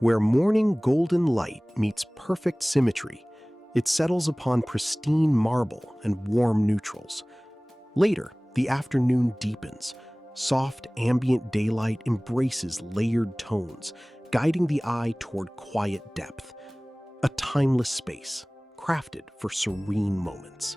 Where morning golden light meets perfect symmetry, it settles upon pristine marble and warm neutrals. Later, the afternoon deepens. Soft ambient daylight embraces layered tones, guiding the eye toward quiet depth. A timeless space, crafted for serene moments.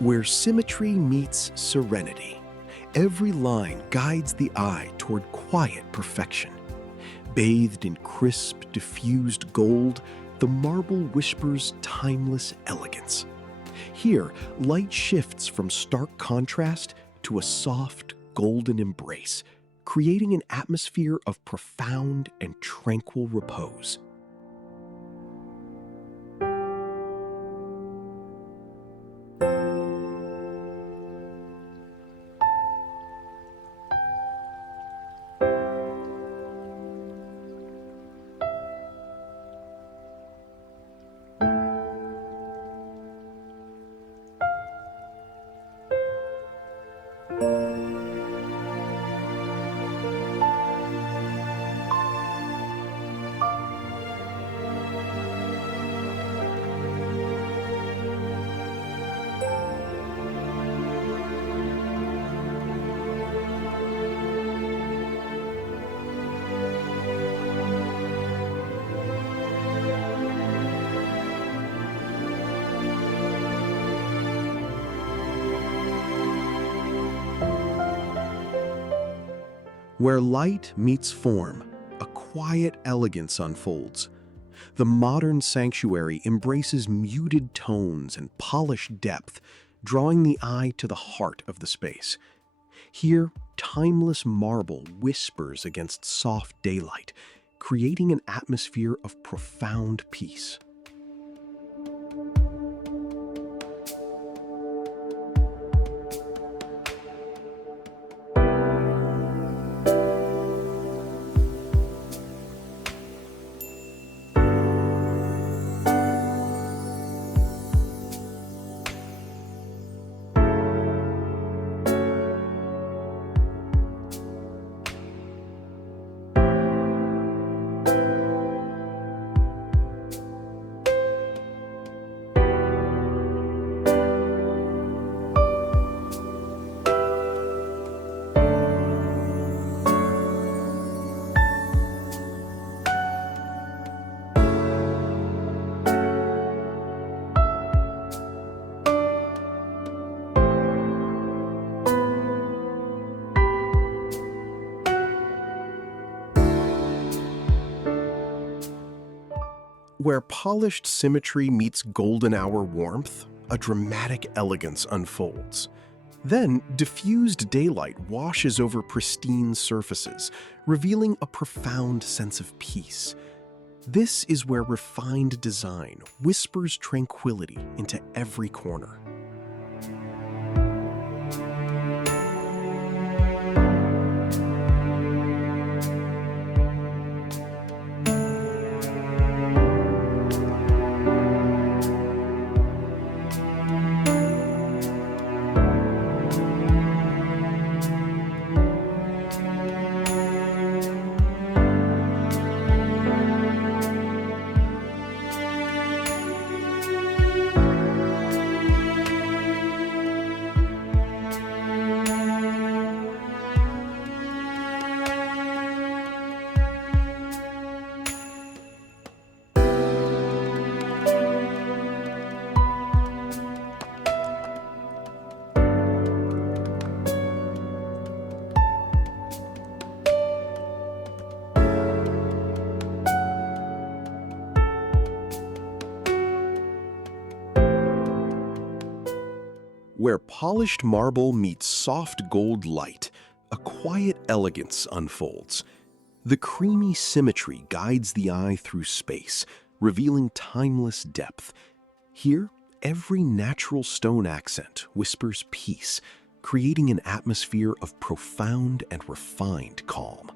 Where symmetry meets serenity, every line guides the eye toward quiet perfection. Bathed in crisp, diffused gold, the marble whispers timeless elegance. Here, light shifts from stark contrast to a soft, golden embrace, creating an atmosphere of profound and tranquil repose. Where light meets form, a quiet elegance unfolds. The modern sanctuary embraces muted tones and polished depth, drawing the eye to the heart of the space. Here, timeless marble whispers against soft daylight, creating an atmosphere of profound peace. Where polished symmetry meets golden hour warmth, a dramatic elegance unfolds. Then, diffused daylight washes over pristine surfaces, revealing a profound sense of peace. This is where refined design whispers tranquility into every corner. Where polished marble meets soft gold light, a quiet elegance unfolds. The creamy symmetry guides the eye through space, revealing timeless depth. Here, every natural stone accent whispers peace, creating an atmosphere of profound and refined calm.